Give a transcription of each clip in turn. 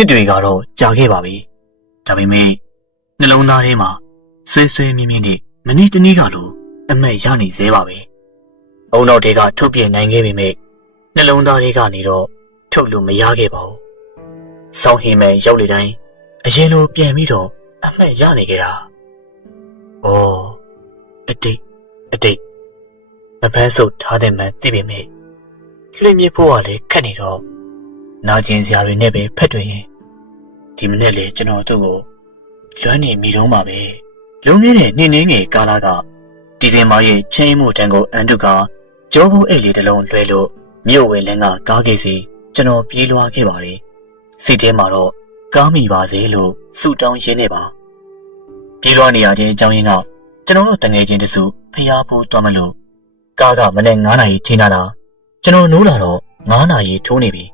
နှစ်တွေကတော့ကြာခဲ့ပါပြီ။ဒါပေမဲ့နှလုံးသားထဲမှာဆွဲဆွဲမြင်းမြင်းနဲ့မနေ့တနေ့ကလိုအမက်ရနေသေးပါပဲ။အုံနောက်တွေကထုတ်ပြနိုင်ခဲ့ပေမဲ့နှလုံးသားတွေကနေတော့ထုတ်လို့မရခဲ့ပါဘူး။ဆောင်းဟိမဲ့ရောက်လေတိုင်းအရင်လိုပြန်ပြီးတော့အမက်ရနေကြတာ။အော်အတိတ်မဖန်းဆုပ်ထားတဲ့မှန်သိပေမဲ့လွှင့်မြစ်ဖို့ကလည်းခက်နေတော့နာကျင်စရာတွေနဲ့ပဲဖက်တွင်ရင်ဒီမနေ့လေကျွန်တော်တို့ကိုလွမ်းနေမိတော့မှာပဲလွန်ခဲ့တဲ့နှစ်ငယ်ကာလကဒီဇင်ဘာရဲ့ချင်းမှုတန်ကိုအန်တုကကြောဘူးအိတ်လေးတစ်လုံးလွှဲလို့မြို့ဝဲလန်းကကားကိစီကျွန်တော်ပြေးလွှားခဲ့ပါတယ်စိတ်ထဲမှာတော့ကားမိပါစေလို့ဆုတောင်းရင်းနေပါပြေးလွှားနေရခြင်းအကြောင်းရင်းကကျွန်တော်တို့တငယ်ချင်းတစုဖျားဖို့သွားမလို့ကားကမနေ့9 နာရီချိန်လာတာကျွန်တော်နိုးလာတော့9 နာရီထိုးနေပြီ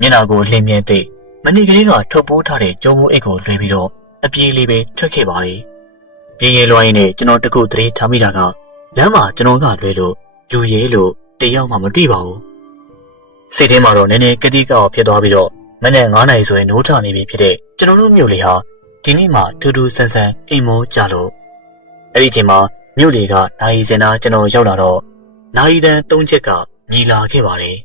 မျက်နှာကိုလှင်းမြဲသိမနေ့ကလေးကထုတ်ပိုးထားတဲ့ကျုံမိုးအိတ်ကိုလွှဲပြီးတော့အပြေးလေးပဲထွက်ခဲ့ပါလေပြေးငယ်လွှားရင်းနဲ့ကျွန်တော်တခုသတိထားမိတာကလမ်းမှာကျွန်တော်ကလွှဲလို့လူရဲလို့တယောက်မှမတွေ့ပါဘူးစိတ်ထဲမှာတော့နည်းနည်းကတိကောက်ဖြစ်သွားပြီးတော့မနေ့9 နာရီဆိုရင်နိုးထနေပြီဖြစ်တဲ့ကျွန်တော်တို့မြို့လေးဟာဒီနေ့မှထူးထူးဆန်းဆန်းအိမ်မောကြလို့အဲ့ဒီချိန်မှာမြို့လေးကနိုင်စင်နာကျွန်တော်ရောက်လာတော့နိုင်တန်း3ချက်ကမြည်လာခဲ့ပါတယ်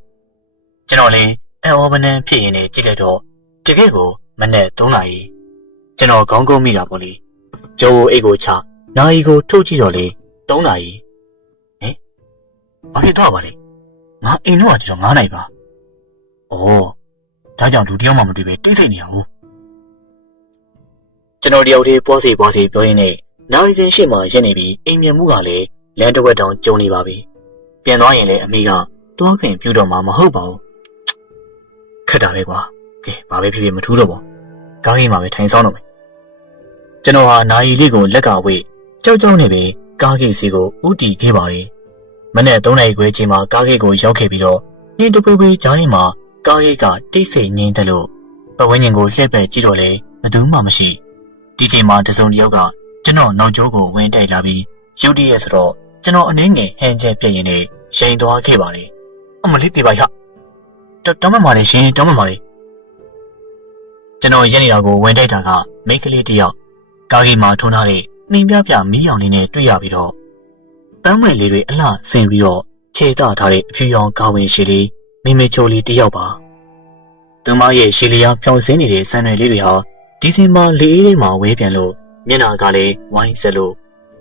ကျွန်တော်လည်းအော်ဘနန်ဖြစ်ရင်လည်းကြည့်လိုက်တော့တကယ့်ကိုမနေ့3 နာရီကျွန်တော်ခေါင်းကုန်းမိတာပေါ့လေကျိုးအိတ်ကိုချနိုင်ကိုထုတ်ကြည့်တော့လေ3 နာရီဟင်ဘာဖြစ်တော့ပါလဲငါအိမ်တော့ကျွန်တော်9 နာရီပါအော်ဒါကြောင့်လူတယောက်မှမတွေ့ပဲတိတ်ဆိတ်နေအောင်ကျွန်တော်တယောက်တည်းပွားစီပြောရင်းနဲ့နိုင်စင်ရှိမှရက်နေပြီးအိမ်မြန်မှုကလည်းလမ်းတစ်ဝက်တောင်ကျုံနေပါပြီပြန်သွားရင်လည်းအမေကတွားခင်ပြူတော့မှာမဟုတ်ပါဘူးခက်တာပဲကွာကဲဘာပဲဖြစ်ဖြစ်မထူးတော့ပါကားကြီးမှာပဲထိုင်ဆောင်တော့မယ်ကျွန်တော်ဟာနိုင်လေးကိုလက်ကဝေးကြောက်နေပြီကားကြီးစီကိုဥတီခဲ့ပါလေမနေ့3 နာရီခွဲချိန်မှာကားကြီးကိုရောက်ခဲ့ပြီးတော့နှင်းတပွေးကြားထဲမှာကားကြီးကတိတ်ဆိတ်ငြိမ်တယ်လို့ပဝင်းရင်ကိုလှည့်ပဲကြည့်တော့လေဘယ်သူမှမရှိဒီချိန်မှာတစုံတစ်ယောက်ကကျွန်တော်နောက်ကျောကိုဝင်တိုက်လာပြီးယူတီရဲ့ဆိုတော့ကျွန်တော်အနေငယ်ဟန်ချက်ပြည့်ရင်နဲ့ရှိန်သွားခဲ့ပါလေအမလေးပြပါရတောင်းမှပါလေရှင်တောင်းမှပါလေကျွန်တော်ရက်နေတာကိုဝင်တိုက်တာကမိန်းကလေးတယောက်ကားကြီးမှာထုံးထားတဲ့နှင်းပြမီးရောင်လေးနဲ့တွေ့ရပြီးတော့ပန်းမွယ်လေးတွေအလှဆင်ပြီးတော့ခြေတထားတဲ့အဖြူရောင်ကာဝင်ရှည်လေးမိမေချိုလေးတယောက်ပါသူမရဲ့ရှည်လျားဖြောင်းစင်းနေတဲ့ဆန်ရွယ်လေးတွေဟာဒီဇင်ဘာလေအေးလေးမှာဝဲပြန်လို့မျက်နှာကလည်းဝိုင်းဆက်လို့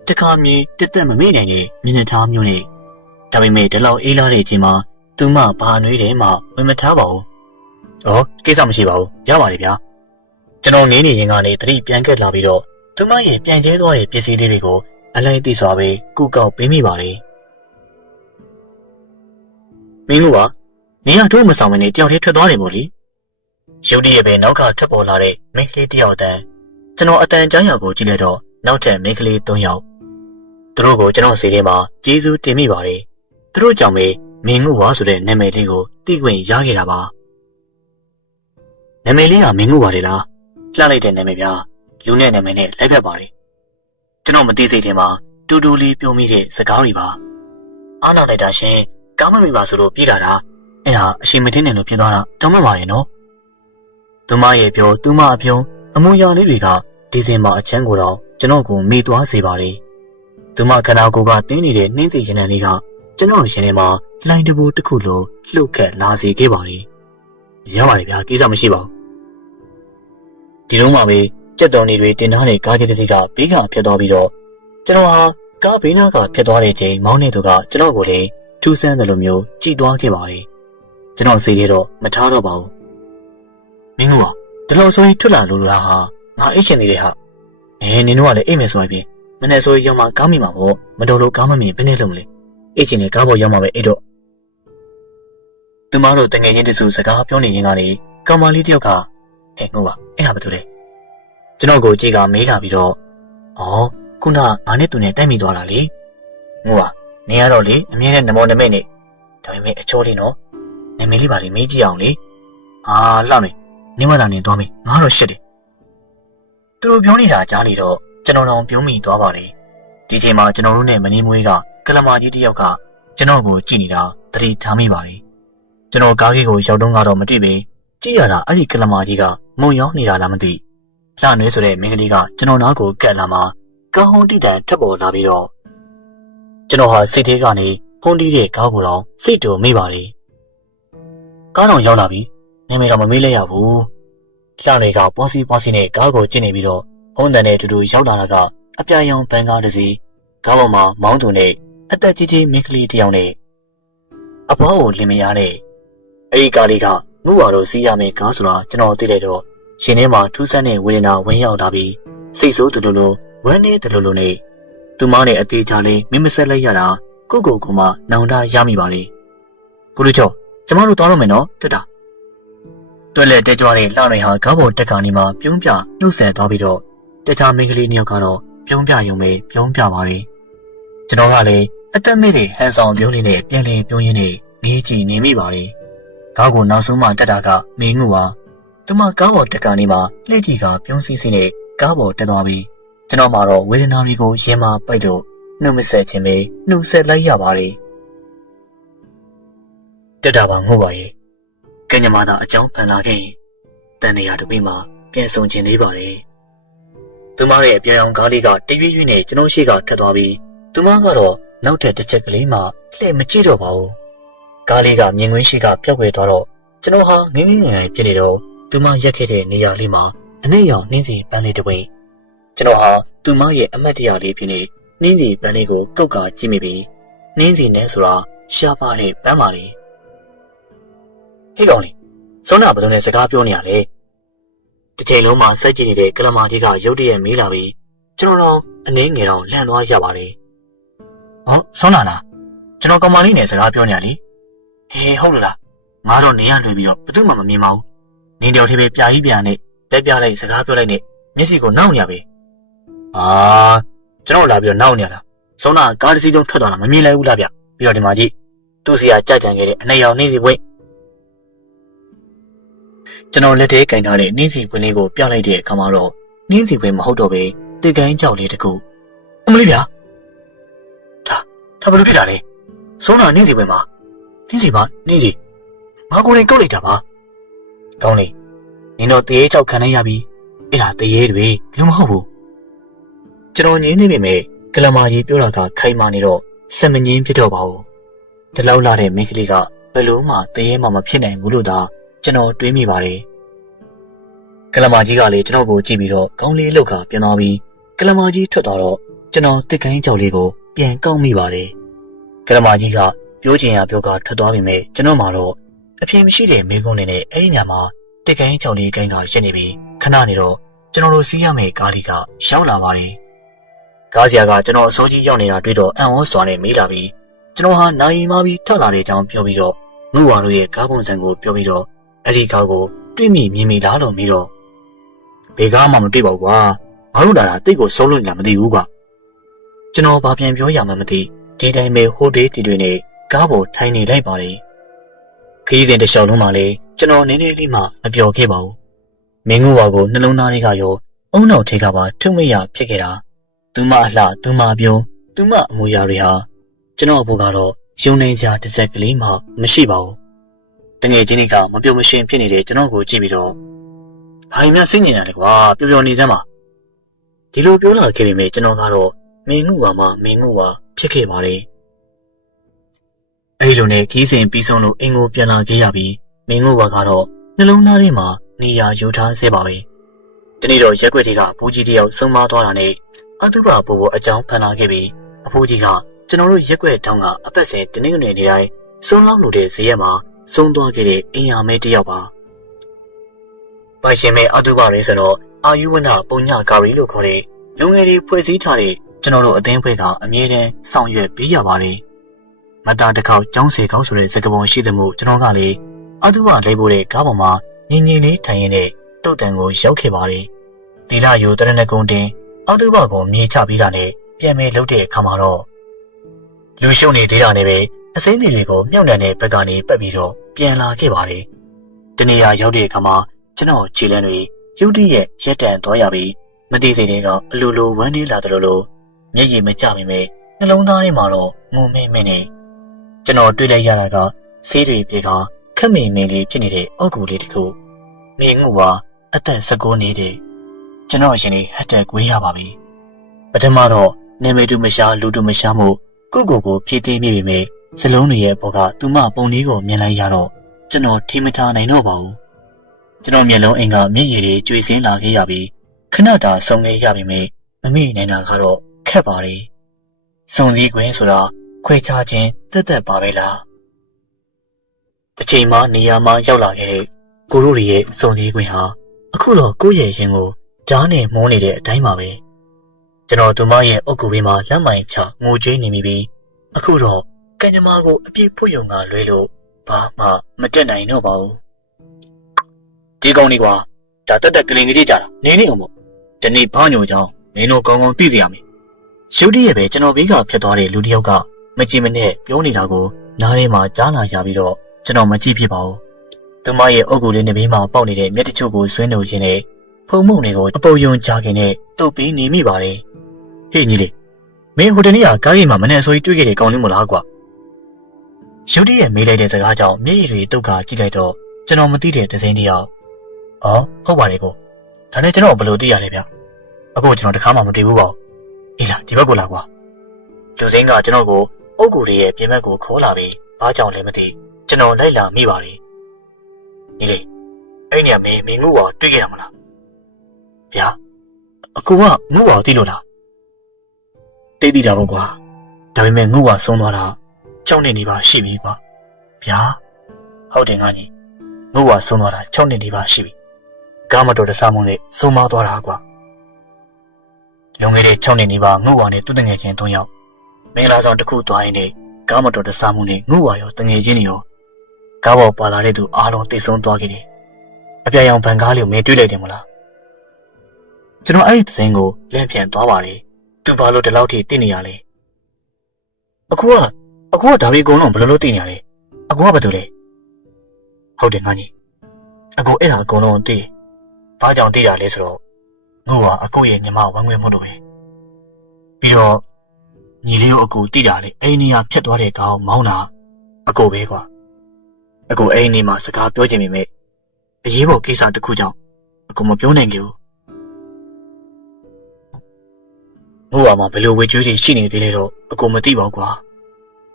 တခါမြေတက်တက်မမေ့နိုင်တဲ့မျက်နှာထားမျိုးနဲ့ဒါပေမဲ့ဒီလောက်အေးလာတဲ့အချိန်မှာသူမဘာနွေးတယ်မှဝင်မထားပါဘူး။အော်ကိစ္စမရှိပါဘူး။ရပါလေဗျာ။ကျွန်တော်နေနေရင်ကနေသတိပြန်ကက်လာပြီးတော့သူမရဲ့ပြန်ကျဲသွားတဲ့ပစ္စည်းလေးတွေကိုအလိုက်သိစွာပဲကုကောက်ပေးမိပါလေ။မင်းတို့ကနေရတို့မဆောင်မနေတယောက်တည်းထွက်သွားတယ်မို့လေ။ရုတ်တရက်ပဲနောက်ကထွက်ပေါ်လာတဲ့မိန်းကလေးတယောက်တန်းကျွန်တော်အတန်ကြားရောက်ကိုကြည့်လိုက်တော့နောက်ထပ်မိန်းကလေး3 ယောက်သူတို့ကိုကျွန်တော်စီထဲမှာကျေးဇူးတင်မိပါတယ်။သူတို့ကြောင့်ပဲမင်းငုဝါဆိုတဲ့နာမည်လေးကိုသိခွင့်ရခဲ့တာပါနာမည်လေးကမင်းငုဝါလေလားလှလိုက်တဲ့နာမည်ဗျာလူနဲ့နာမည်နဲ့လိုက်ဖက်ပါတယ်ကျွန်တော်မသိစိတ်ထဲမှာတူတူလေးပြောမိတဲ့စကားတွေပါအားနာလိုက်တာရှင်ကောင်းမမိပါဆိုလို့ပြေးလာတာအဲ့ဒါအရှင်မတင်တယ်လို့ဖြစ်သွားတာတောင်းမှပါရဲ့နော်သူမရဲ့ပြောသူမအပြုံးအမူအရာလေးတွေကဒီဇင်ဘာအချမ်းကိုတော့ကျွန်တော်ကိုမေ့သွားစေပါတယ်သူမခန္ဓာကိုယ်ကတင်းနေတဲ့နှင်းစီရင်တန်လေးကကျွန်တော်ရှင်ထဲမှာလှိုင်းတဘူတစ်ခုလိုလှုပ်ခတ်လာစေခဲ့ပါလေရပါတယ်ဗျာကိစ္စမရှိပါဘူးဒီလုံးမှာပဲကြက်တော်နေတွေတင်ထားတဲ့ကားကြီးတစ်စီးကဘေးကဖြတ်သွားပြီးတော့ကျွန်တော်ဟာကားဘေးနားကဖြတ်သွားတဲ့ချိန်မောင်းနေသူကကျွန်တော်ကိုလည်းထူးဆန်းတယ်လို့မျိုးကြည်သွားခဲ့ပါလေကျွန်တော်စိတ်ထဲတော့မထားတော့ပါဘူးမင်းကဒီလိုဆိုရင်ထွက်လာလို့လားဟာငါအိတ်ချင်နေတယ်ဟာနင်တို့ကလည်းအိတ်မယ်ဆိုရင်မနေ့ဆိုရောက်မှကားမိမှာပေါ့မတော်လို့ကားမမြင်ဘယ်နဲ့လုံးလဲအိတ်ချင်နေကားပေါ်ရောက်မှပဲအိတ်တော့သူမတို့တငယ်ချင်းတစုစကားပြောနေရင်ကနေကောင်မလေးတယောက်ကဟဲ့ငိုပါအဲ့ဟာဘာလို့လဲကျွန်တော်ကိုကြည့်ကမေးလာပြီးတော့အော်ခုနငါနဲ့သူနဲ့တိုက်မိသွားတာလေငိုပါနေရတော့လေအမြဲတမ်းနမောနမိတ်နေဒါပေမဲ့အချိုးလေးနော်နာမည်လေးပါလေမေးကြည့်အောင်လေဟာလှမယ်နေမသာနေသွားမယ်ငါတော့ရှစ်တယ်သူတို့ပြောနေတာကြားနေတော့ကျွန်တော်တော့ပြုံးမိသွားပါလေဒီချိန်မှာကျွန်တော်တို့နဲ့မင်းမွေးကကလမာကြီးတယောက်ကကျွန်တော်ကိုကြည့်နေတာသတိထားမိပါလေကျွန်တော်ကားကြီးကိုရောက်တော့ကတော့မတွေ့ပဲ ကြည့်ရတာအဲ့ဒီကလမာကြီးကမုံရောက်နေတာလားမသိလှနွေးဆိုတဲ့မင်းကလေးကကျွန်တော်နားကိုကက်လာမှကားဟုံးတိတန်ထပ်ပေါ်လာပြီးတော့ကျွန်တော်ဟာစိတ်ထဲကနေဖုန်းတီးတဲ့ကားကိုတော့စိတ်တူမိပါလေကားတော်ရောက်လာပြီနာမည်တော့မမေးလိုက်ရဘူးလှနွေးကပွားစီနဲ့ကားကိုကျင့်နေပြီးတော့ဖုန်းတန်နဲ့တူတူရောက်လာတာကအပြာရောင်ဘန်ကားတစ်စီးကားပေါ်မှာမောင်းသူနဲ့အသက်ကြီးကြီးမင်းကလေးတစ်ယောက်နဲ့အဖွားကိုလင်မယားနဲ့အဲ့ဒီကားလေးကငုဝါတို့စီးရမယ်ကားဆိုတာကျွန်တော်သိလိုက်တော့ရှင်ထဲမှာထူးဆန်းတဲ့ဝေဒနာဝင်ရောက်လာပြီးစိတ်ဆိုးတူတူလိုဝမ်းနေတူတူလိုနဲ့သူမနဲ့အသေးချာလေးမင်းမဆက်လိုက်ရတာကိုကိုကမှနောင်တရမိပါလေကိုလူကျော်ကျမတို့သွားတော့မယ်နော်တက်တာတွက်လက်တဲကြွားတဲ့လှတွေဟာကားပေါ်တက်ကနေမှပြုံးပြနှုတ်ဆက်သွားပြီးတော့တခြားမိန်းကလေးနှစ်ယောက်ကတော့ပြုံးပြယုံပဲပြုံးပြပါလေကျွန်တော်ကလည်းအသက်မဲ့တဲ့ဟန်ဆောင်ပြုံးလေးနဲ့ပြန်လည်ပြုံးရင်းနဲ့ငေးကြည့်နေမိပါလေကားကိုနောက်ဆုံးမှတက်တာကမင်းငူပါသူမကားပေါ်တက်ကနေမှလှည့်ကြည့်ကပြုံးစီးနဲ့ကားပေါ်တက်သွားပြီးကျွန်တော်မှတော့ဝေဒနာတွေကိုရင်မပိုက်လို့နှုတ်မဆက်ခြင်းပဲနှုတ်ဆက်လိုက်ရပါတယ်တက်တာပါငုတ်ပါရဲ့ကညမာသာအကြောင်းဖန်လာခဲ့ရင်တန်နေရတပိမှာပြန်ဆုံခြင်းလေးပါတယ်သူမရဲ့အပြောင်ကားလေးကတရွေ့ရွေ့နဲ့ကျွန်တော်ရှိကထွက်သွားပြီးသူမကတော့နောက်ထပ်တစ်ချက်ကလေးမှလှည့်မကြည့်တော့ပါဘူးကားလေးကမြင်ကွင်းရှိကပျောက်ကွယ်သွားတော့ကျွန်တော်ဟာငင်းငင်းငယ်ငယ်ဖြစ်နေတော့သူမရက်ခဲ့တဲ့နေရာလေးမှာအနည်းရောင်နှင်းစီပန်းလေးတစ်ပွင့်ကျွန်တော်ဟာသူမရဲ့အမတ်တရလေးဖြစ်နေနှင်းစီပန်းလေးကိုကောက်ကကြည့်မိပြီးနှင်းစီနဲ့ဆိုတာရှားပါတဲ့ပန်းပါလေဟေးကောင်လေးစောနာဘယ်သူနဲ့စကားပြောနေရလဲတစ်ချိန်လုံးမှာစိုက်ကြည့်နေတဲ့ကလမာကြီးကရုတ်တရက်မေးလာပြီးကျွန်တော်တော့အနှင်းငယ်တော့လန့်သွားရပါတယ်ဟောစောနာလားကျွန်တော်ကောင်မလေးနဲ့စကားပြောနေရလေဟေးဟုတ်လားငါတော့နေရလွှဲပြီးတော့ဘယ်သူမှမမြင်ပါဘူးနင်းတယောက်တည်းပဲပြာကြီးပြာနဲ့လက်ပြလိုက်စကားပြောလိုက်နဲ့မျက်စိကိုနှောက်နေရပဲကျွန်တော်လာပြီးတော့နှောက်နေရတာစောနာကားတစ်စီးလုံးထွက်သွားတာမမြင်လိုက်ဘူးလားဗျပြီးတော့ဒီမှာကြည့်သူ့စီကကြကြံခဲ့တဲ့အနှဲရောင်နှင်းစီပွင့်ကျွန်တော်လက်ထဲကင်ထားတဲ့နှင်းစီပွင့်လေးကိုပြလိုက်တဲ့အခါမှာတော့နှင်းစီပွင့်မဟုတ်တော့ပဲတစ်ကိုင်းကြောက်လေးတကူအမလေးဗျာဒါဘယ်လိုဖြစ်တာလဲစောနာနှင်းစီပွင့်မှာနှင်းစီပါနှင်းစီငါကိုယ်တိုင်ကောက်လိုက်တာပါကောင်းလေနင်တို့တရေချောက်ခံနိုင်ရပြီအဲ့ဒါတရေတွေလူမဟုတ်ဘူးကျွန်တော်ငင်းနေပေမဲ့ကလမာကြီးပြောတာကခိုင်မာနေတော့စက်မငင်းဖြစ်တော့ပါဘူးဒီလောက်လာတဲ့မိန်းကလေးကဘယ်လို့မှတရေမှမဖြစ်နိုင်ဘူးလို့သာကျွန်တော်တွေးမိပါတယ်ကလမာကြီးကလည်းကျွန်တော်ကိုကြည့်ပြီးတော့ခေါင်းလေးလှုပ်ခါပြန်သွားပြီးကလမာကြီးထွက်သွားတော့ကျွန်တော်တစ်ကိုင်းကြောက်လေးကိုပြန်ကောက်မိပါတယ်ကလမာကြီးကပြောချင်ရပြောကထွက်သွားပြီမဲ့ကျွန်တော်မှတော့အပြင်းမရှိတဲ့မိကုန်းလေးနဲ့အဲ့ဒီညမှာတစ်ကိုင်းကြောက်လေးကိုင်းကရှင်းနေပြီးခဏနေတော့ကျွန်တော်တို့စီးရမယ့်ကားလေးကရောက်လာပါတယ်ကားစရာကကျွန်တော်အစိုးကြီးရောက်နေတာတွေ့တော့အံ့ဩစွာနဲ့မေးလာပြီးကျွန်တော်ဟာနိုင်မပြီးထွက်လာတဲ့အကြောင်းပြောပြီးတော့ငုဝါတို့ရဲ့ကားပုံစံကိုပြောပြီးတော့အဲ့ဒီကားကိုတွေ့မိမြင်မိလားလို့မေးတော့ဘယ်ကားမှမတွေ့ပါဘူးကွာငါတို့လာတာတိတ်ကိုဆုံးလို့ညာမသိဘူးကွာကျွန်တော်ဘာပြန်ပြောရမှမသိဒီတိုင်းပဲဟိုတေးတီတွေနဲ့ကားပေါ်ထိုင်နေလိုက်ပါတယ်ခရီးစဉ်တစ်လျှောက်လုံးမှာလေကျွန်တော်နည်းနည်းလေးမှမပြောခဲ့ပါဘူးမင်းငုဝါကိုနှလုံးသားတွေကရောအုံနောက်ထဲကပါထုံမရဖြစ်ခဲ့တာသူမအလှသူမပြုံးသူမအမူအရာတွေဟာကျွန်တော်အဖို့ကတော့ယုံနေစရာတစ်စက်ကလေးမှမရှိပါဘူးတငယ်ချင်းတွေကမပြုံမရှင်ဖြစ်နေတဲ့ကျွန်တော်ကိုကြည့်ပြီးတော့ဘာမှစိတ်ညစ်ရတယ်ကွာပျော်ပျော်နေစမ်းပါဒီလိုပြောလာခဲ့ပေမဲ့ကျွန်တော်ကတော့မင်းငုဝါမှမင်းငုဝါဖြစ်ခဲ့ပါတယ်အဲ့လိုနဲ့ခီးစဉ်ပြီးဆုံးလို့အင်ကိုပြန်လာခဲ့ရပြီးမင်းငုဝါကတော့နှလုံးသားထဲမှာနေရာယူထားဆဲပါပဲဒီနေ့တော့ရက်ွက်တွေကအဖိုးကြီးတယောက်ဆုံးမသွားတာနဲ့အတုပဘိုးဘအကြောင်းဖန်လာခဲ့ပြီးအဖိုးကြီးကကျွန်တော်တို့ရက်ွက်တောင်းကအပတ်စဉ်တနေ့နေ့နေတိုင်းဆုံးလောက်လို့တဲ့ဈေးရမှာဆုံးသွားခဲ့တဲ့အင်ယာမဲတယောက်ပါပိုင်ရှင်မဲအတုပရေးဆိုတော့အာယုဝနပုံညကာရီလို့ခေါ်တဲ့လူငယ်တွေဖွဲ့စည်းထားတဲ့ကျွန်တော်တို့အသင်းဖွဲ့ကအမြဲတမ်းဆောင်ရွက်ပေးရပါတယ်မတားတစ်ခေါက်ကျောင်းစီကောက်ဆိုတဲ့စကားပုံရှိတဲ့မှုကျွန်တော်ကလေအတုပလိုက်ဖို့တဲ့ကားပေါ်မှာငင်းငင်းလေးထိုင်ရတဲ့တုတ်တန်ကိုရောက်ခဲ့ပါတယ်ဒီလာယူတရဏဂုံတင်အတုပကိုမြေချပြီးတာနဲ့ပြန်မဲလှုပ်တဲ့အခါမှာတော့လူရှုံနေသေးတာနဲ့ပဲအစိမ်းတွေကိုမြှောက်နှံတဲ့ဘက်ကနေပတ်ပြီးတော့ပြန်လာခဲ့ပါတယ်တနေရာရောက်တဲ့အခါမှာကျွန်တော်ခြေလမ်းတွေရုတ်တရက်ရက်တန်သွားရပြီးမသိစိတ်တွေကအလိုလိုဝမ်းနေလာတယ်လို့မျက်ရည်မကျမိမဲ့နှလုံးသားထဲမှာတော့ငုံမဲမဲနဲ့ကျွန်တော်တွေ့လိုက်ရတာကဆေးတွေပြေကခက်မိန်မိန်လေးဖြစ်နေတဲ့အောက်ကူလေးတစ်ခု မင်းငုကအသက်19နှစ်ကျွန်တော်ရှင်နေဟတ်တက်ကွေးရပါပြီပထမတော့နေမေတူမရှာလူတူမရှာမှုကိုဖြည့်သိမိပေမဲ့စလုံးတွေရဲ့ဘောကသူမပုံလေးကိုမြင်လိုက်ရတော့ကျွန်တော်ထိမထားနိုင်တော့ပါဘူးကျွန်တော်မျက်လုံးအိမ်ကမျက်ရည်တွေကျွေစင်းလာခဲ့ရပြီးခဏတာဆုံခဲ့ရပေမဲ့မမေ့နိုင်တာကတော့ခက်ပါလေစုံစည်းခွင့်ဆိုတာခွဲခြားခြင်းတက်ပါပဲလားတစ်ချိန်မှနေရာမှာရောက်လာခဲ့တဲ့ကိုရိုရီရဲ့စုံစည်းခွင့်ဟာအခုတော့ကိုယ့်ရဲ့ရင်ကိုဓာတ်နဲ့မှုန်းနေတဲ့အတိုင်းပါပဲကျွန်တော်သူမရဲ့အုတ်ကူဘေးမှာလက်မိုင်ချငိုကြွေးနေမိပြီးအခုတော့ကံကြမ္မာကိုအပြည့်ဖွင့်ယုံကလွဲလို့ဘာမှမတက်နိုင်တော့ပါဘူးဒီကောင်လေးကွာဒါတက်ကလေးငယ်ကြတာနေနေအောင်ပေါ့ဒီနေ့ဘာညိုကြောင်းမင်းတို့ကောင်းကောင်းသိစေရမယ်ရုတ်တရက်ပဲကျွန်တော်ဘေးကဖြတ်သွားတဲ့လူတစ်ယောက်ကမကြည့်မနဲ့ပြောနေတာကိုနားထဲမှာကြားလာရပြီးတော့ကျွန်တော်မကြည့်ဖြစ်ပါဘူးသူမရဲ့အုတ်ကူလေးနှစ်ဘေးမှာပေါက်နေတဲ့မျက်တချို့ကိုဆွင်းလို့ရင်းနဲ့ဖုံမုံတွေကိုအပုပ်ယုံကြားခင်နဲ့တုတ်ပြီးနေမိပါတယ်ဟေ့ညီလေးမင်းဟိုတနေ့ကကားကြီးမှာမနဲ့အစိုးရတွေ့ခဲ့တဲ့ကောင်လေးမလားကွာရုတ်တရက်မေးလိုက်တဲ့စကားကြောင့်မျက်ရည်တွေတုတ်ကကြည့်လိုက်တော့ကျွန်တော်မသိတဲ့ဒဇင်းတယောက်ဟုတ်ပါတယ်ကိုဒါနဲ့ကျွန်တော်ဘယ်လိုသိရလဲဗျအခုကျွန်တော်တခါမှမတွေ့ဘူးပါဘူးအေးလားဒီဘက်ကိုလာကွာလူစင်းကကျွန်တော်ကိုအုတ်ကူလေးရဲ့ပြင်ဘက်ကိုခေါ်လာပြီးဘာကြောင့်လဲမသိကျွန်တော်လိုက်လာမိပါတယ်ညီလေးအဲ့နေရာမင်းငု့ဝါတွေ့ခဲ့ရမလားဗျာအကူကငု့ဝါသိလို့လားသိတာပေါ့ကွာဒါပေမဲ့ငု့ဝါဆုံးသွားတာ6နှစ်နေပါရှိပြီကွာဗျာဟုတ်တယ်ငါညီငု့ဝါဆုံးသွားတာ6နှစ်နေပါရှိပြီကားမတော်တဆမှုနဲ့ဆုံးမသွားတာကွာလွန်ခဲ့တဲ့6နှစ်နေပါငု့ဝါနဲ့သူ့တငယ်ချင်း3ယောက်မင်္ဂလာဆောင်တစ်ခုသွားရင်းနဲ့ကားမတော်တဆမှုနဲ့ငု့ဝါရောတငယ်ချင်းတွေရောကားပေါ်ပါလာတဲ့သူအားလုံးတိတ်ဆုံးသွားခဲ့တယ်အပြာရောင်ဗန်ကားလေးကိုမင်းတွေ့လိုက်တယ်မလားကျွန်တော်အဲ့ဒီသင်းကိုလန့်ပြန်သွားပါလေသူဘာလို့ဒီလောက်ထိတင့်နေရလဲအကူကဒါပေအကုန်လုံးဘယ်လိုလုပ်တင့်နေရလဲအကူကဘာတူလဲဟုတ်တယ်ငါကြီးအကူအဲ့ဒါအကုန်လုံးသိတယ်ဘာကြောင့်သိတာလဲဆိုတော့ငို့ကအကူရဲ့ညီမဝမ်းခွဲမို့လို့ပဲပြီးတော့ညီလေးကိုအကူသိတာလေအဲ့ဒီနေရာဖြတ်သွားတဲ့ကောင်မောင်းတာအကူပဲကွာအကူအဲ့ဒီနေမှာစကားပြောချင်ပေမဲ့အရေးပေါ်ကိစ္စတစ်ခုကြောင့်အကူမပြောနိုင်ကြဘူးငို့မှာဘယ်လိုဝေကျွေးတွေရှိနေသေးလဲတော့အကူမသိပါဘူးကွာ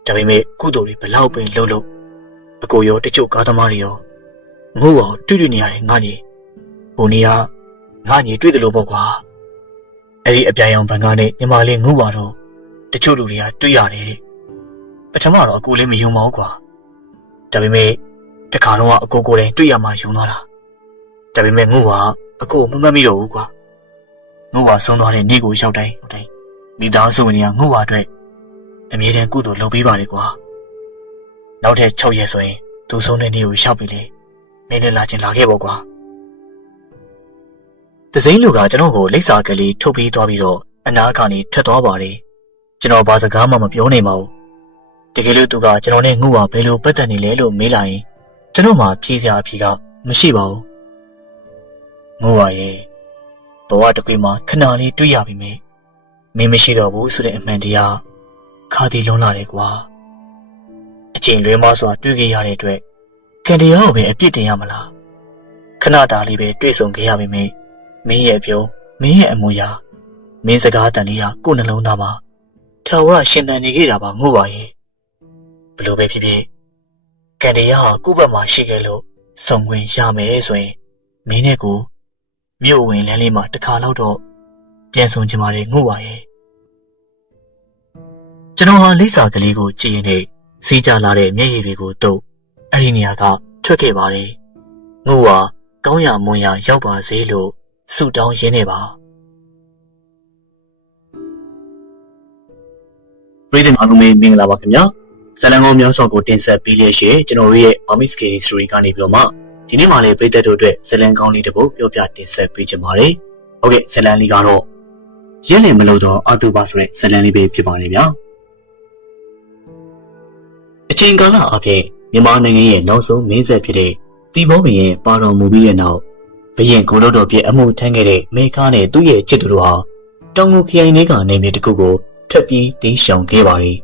ဒါပေမဲ့ကုသိုလ်တွေဘလောက်ပင်လှုပ်လို့အကူရောတချို့ကားသမားတွေရောငို့အောင်တွေ့နေရတယ်ငါကြီးဟိုနေကငါကြီးတွေ့တယ်လို့ပေါ့ကွာအဲ့ဒီအပြာရောင်ဗန်ကားနဲ့ညီမလေးငို့ပါတော့တချို့လူတွေကတွေ့ရတယ်တဲ့ပထမတော့အကူလေးမယုံပါဘူးကွာဒါပေမဲ့တခါတော့အကူကိုယ်တိုင်တွေ့ရမှယုံသွားတာဒါပေမဲ့ငို့ကအကူမမှတ်မိတော့ဘူးကွာငို့ဆုံးသွားတဲ့နေ့ကိုရောက်တိုင်းမိသားစုဝင်တွေကငို့အတွက်အမြဲတမ်းကုသိုလ်လုပ်ပေးပါလေကွာနောက်ထပ်6ရက်ဆိုရင်သူဆုံးတဲ့နေ့ကိုရောက်ပြီလေမင်းလည်းလာချင်လာခဲ့ပေါ့ကွာတစိမ့်လူကကျွန်တော်ကိုလိပ်စာကလေးထုတ်ပေးသွားပြီးတော့အနားကနေထွက်သွားပါတယ်ကျွန်တော်ဘာစကားမှမပြောနိုင်ပါဘူးတကယ်လို့သူကကျွန်တော်နဲ့ငု့ပါဘယ်လိုပတ်သက်နေလဲလို့မေးလာရင်ကျွန်တော်မှဖြေစရာအဖြေကမရှိပါဘူးငု့ပါရဲ့ဘဝတစ်ခွေမှာခဏလေးတွေ့ရပြီမေမင်းမရှိတော့ဘူးဆိုတဲ့အမှန်တရားခါတီလုံးလာတယ်ကွာအချိန်လွဲမစွာတွေ့ခဲ့ရတဲ့အတွက်ကံတရားကိုပဲအပြစ်တင်ရမလားခဏတာလေးပဲတွေ့ဆုံခဲ့ရပြီမေမင်းရဲ့အပြုံးမင်းရဲ့အမူအရာမင်းစကားတန်လေးဟာကိုယ်နှလုံးသားမှာထာဝရရှင်သန်နေခဲ့တာပါငို့ပါရဲ့ဘလို့ပဲဖြစ်ဖြစ်ကံတရားဟာကိုယ့်ဘက်မှာရှိခဲ့လို့ဆုံခွင့်ရမယ်ဆိုရင်မင်းနဲ့ကိုမြို့ဝင်လမ်းလေးမှာတစ်ခါလောက်တော့ပြန်ဆုံချင်ပါတယ်ငို့ပါရဲ့ကျွန်တော်ဟာလိပ်စာကလေးကိုကြည့်ရင်နဲ့စီးကြလာတဲ့မျက်ရည်တွေကိုတုပ်အဲ့ဒီနေရာကထွက်ခဲ့ပါတယ်ငို့ဟာကောင်းရမွန်ရရောက်ပါစေလို့ဆုတောင်းရင်းနေပါပြည်သူ့အားလုံးမင်္ဂလာပါခင်ဗျာဇလံကောင်းများစွာကိုတင်ဆက်ပေးလျက်ရှိကျွန်တော်ရဲ့ Army Scary Story ကနေပြီးတော့မှဒီနေ့မှလည်းပြည်သက်တို့အတွက်ဇလံကောင်းလေးတစ်ပုဒ်ပြောပြတင်ဆက်ပေးကြပါမယ်ဟုတ်ကဲ့ဇလံလေးကတော့ရက်လည်မလို့တော့အာသူပါဆိုတဲ့ဇလံလေးပဲဖြစ်ပါတယ်ဗျာအချိန်ကာလအပြင်မြန်မာနိုင်ငံရဲ့နောက်ဆုံးမင်းဆက်ဖြစ်တဲ့တီဘောဘရင်ပါတော်မူပြီးတဲ့နောက်ဘရင်ကိုလို့တော်ပြည့်အမှုထမ်းခဲ့တဲ့မေခါနဲ့သူ့ရဲ့ချစ်သူတို့ဟာတောင်ငူခရိုင်လေးကနေမြေတစ်ခုကိုထွက်ပြီးတိမ်းရှောင်ခဲ့ပါတယ်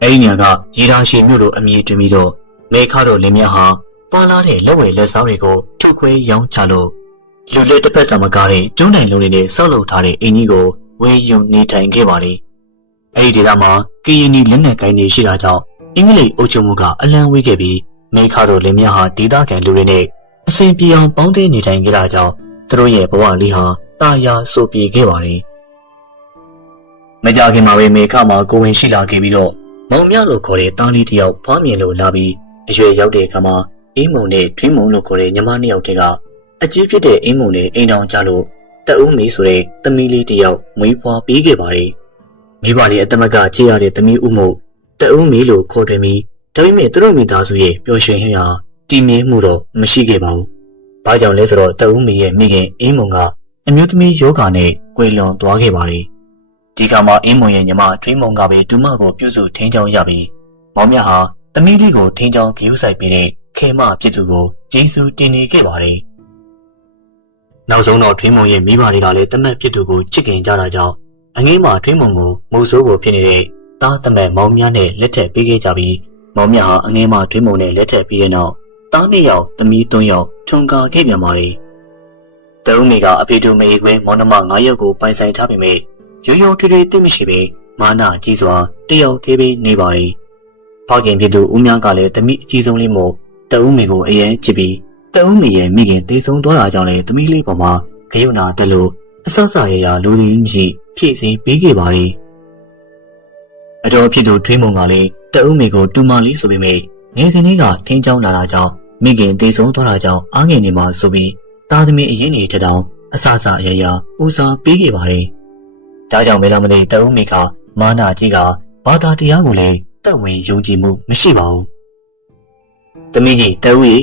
အဲဒီနေရာကရေဒါရှည်မြို့လိုအမည်တွင်ပြီးတော့မေခါတော်လင်းမြတ်ဟာ ပါလာတဲ့လက်ဝဲလက်စားတွေကိုထုတ်ခွဲရောင်းချလို့လူလက်တစ်ဖက်စာမကားတဲ့ကျုံးတိုင်လုံးတွေနဲ့ဆောက်လုပ်ထားတဲ့အင်ကြီးကိုဝယ်ယူနေထိုင်ခဲ့ပါတယ်။အဲဒီဒေသမှာကရင်နီလက်နက်ကိုင်းတွေရှိတာကြောင့်အင်္ဂလိပ်အုပ်ချုပ်မှုကအလံဝေးခဲ့ပြီးမိခါတို့လင်မြဟာဒေသခံလူတွေနဲ့အစဉ်ပြေအောင်ပေါင်းသိနေထိုင်ကြတာကြောင့်သူတို့ရဲ့ဘဝလေးဟာတာယာဆိုပြေခဲ့ပါတယ်။မကြခင်မှာပဲမိခါမှာကိုဝင်ရှိလာခဲ့ပြီးတော့မောင်မြလို့ခေါ်တဲ့တားလေးတယောက်ဖွားမြင်လို့လာပြီးအရွယ်ရောက်တဲ့အခါမှာအင်းမုံနဲ့ထွင်းမုံလို့ခေါ်တဲ့ညီမနှစ်ယောက်တည်းကအကြီးဖြစ်တဲ့အင်းမုံနဲ့အိမ်တော်ကြလို့တအုံးမီဆိုတဲ့သမီးလေးတယောက်မွေးဖွားပေးခဲ့ပါတယ်။မိဘလေးအတမကချေရတဲ့သမီးဦးမို့တအုံးမီလို့ခေါ်တွင်ပြီးဒါပေမဲ့သူတို့မိသားစုရဲ့ပျော်ရွှင်ဟင်းဟာတည်မြဲမှုတော့မရှိခဲ့ပါဘူး။ဘာကြောင့်လဲဆိုတော့တအုံးမီရဲ့မိခင်အင်းမုံကအမျိုးသမီးယောဂါနဲ့ကွယ်လွန်သွားခဲ့ပါတယ်။ဒီကမှာအင်းမုံရဲ့ညီမထွေးမုံကပဲဒူမကိုပြုစုထိန်းချောင်းရပြီးမောင်မြဟာသမီးလေးကိုထိန်းချောင်းဂရုစိုက်ပေးတဲ့ခေမဖြစ်သူကိုကျေးဇူးတင်နေခဲ့ပါတယ်။နောက်ဆုံးတော့ထွေးမုံရဲ့မိဘတွေကလည်းတမက်ဖြစ်သူကိုချစ်ခင်ကြတာကြောင့်အငိမ့်မှာထွေးမုံကိုမုတ်ဆိုးကိုဖြစ်နေတဲ့သားတမက်မောင်မြနဲ့လက်ထပ်ပေးခဲ့ကြပြီးမောင်မြဟာအငိမ့်မှာထွေးမုံနဲ့လက်ထပ်ပြီးတဲ့နောက်သား2ယောက်သမီး3ယောက်ထွန်ကာခဲ့ပြန်ပါတယ်။တအုံးမီကအဖေတို့မေခွင်းမောင်နှမ9ယောက်ကိုပိုင်ဆိုင်ထားပေမဲ့ရိုးရိုးထွေးထွေးသိမရှိပေမာနကြီးစွာတယောက်သေးပေးနေပါတယ်။ဖခင်ဖြစ်သူဦးမြကလည်းသမီးအကြီးဆုံးလေးမို့တအုံးမီကိုအရင်ချစ်ပြီးတအုံးမီရဲ့မိခင်တေဆုံးသွားတာကြောင့်လည်းသမီးလေးပေါ်မှာဂယုဏတက်လို့အဆဆရရလူရင်းမရှိဖြည့်ဆည်းပေးခဲ့ပါတယ်။အတော်ဖြစ်သူထွေးမုံကလည်းတအုံးမီကိုတူမလေးဆိုပေမဲ့ငယ်စဉ်ကထင်းချောင်းလာတာကြောင့်မိခင်တေဆုံးသွားတာကြောင့်အားငယ်နေမှာဆိုပြီးသားသမီးအရင်နေထတောင်အဆဆရရဦးစားပေးခဲ့ပါတယ်။ဒါကြောင့်မဲလာမသိတအုံးမီကမာနာကြီးကဘာသာတရားကိုလည်းတက်ဝင်ယုံကြည်မှုမရှိပါဘူး။သမီးကြီးတအုပ်ကြီ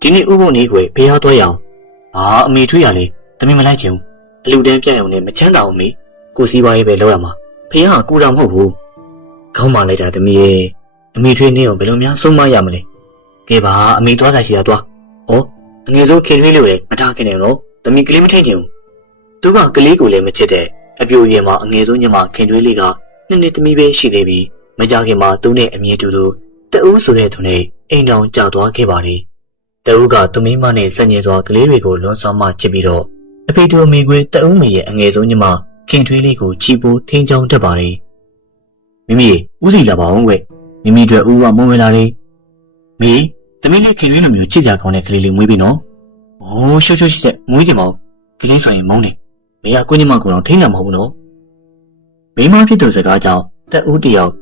းဒီနေ့ဥပုံလေးကိုဖေးထားသွားရအောင်။ဟာအမေထွေးရလေသမီးမလိုက်ချင်ဘူး။အလူတန်းပြတ်ရုံနဲ့မချမ်းသာဘူးမေ။ကိုစီးပွားရေးပဲလုပ်ရမှာ။ဖေးဟာကူတာမဟုတ်ဘူး။ခေါင်းမလိုက်တာသမီးရဲ့အမေထွေးနေအောင်ဘယ်လိုများဆုံးမရမလဲ။ကဲပါအမေသွားစားရှိတာသွား။ဩအငယ်ဆုံးခင်ထွေးလေးကိုလည်းမထားခင်နေတော့သမီးကလေးမထိန်ချင်ဘူး။သူကကလေးကိုလည်းမချစ်တဲ့အပြိုရွယ်မှာအငယ်ဆုံးညမခင်ထွေးလေးကနှစ်သမီးပဲရှိသေးပြီးမကြခင်မှာသူနဲ့အမြဲတူတူတအူးဆိုတဲ့သူနဲ့အိမ်တော်ကြာသွားခဲ့ပါတယ်။တအူးကသူမိမနဲ့ဆက်ညင်စွာကလေးတွေကိုလွန်စွာမှချစ်ပြီးတော့အဖေတို့မိခွေတအူးမေရဲ့အငယ်ဆုံးညမခင်ထွေးလေးကိုချီပိုးထိန်းချောင်းတတ်ပါတယ်။မိမိဦးစီလာပါအောင်ကွ။မိမိတို့ဦးကမုံဝင်လာတယ်။မိသမီးလေးခင်ထွေးလိုမျိုးချစ်ကြကောင်းတဲ့ကလေးလေးမွေးပြီနော်။အိုးရှုပ်ရှုပ်ရှက်မွေးကြမအောင်ကလေးဆိုရင်မုန်းတယ်။မေကကိုညမကိုတော့ထိန်းတာမဟုတ်ဘူးနော်။မိမဖြစ်သူစကားကြောင့်တအူးတယောက်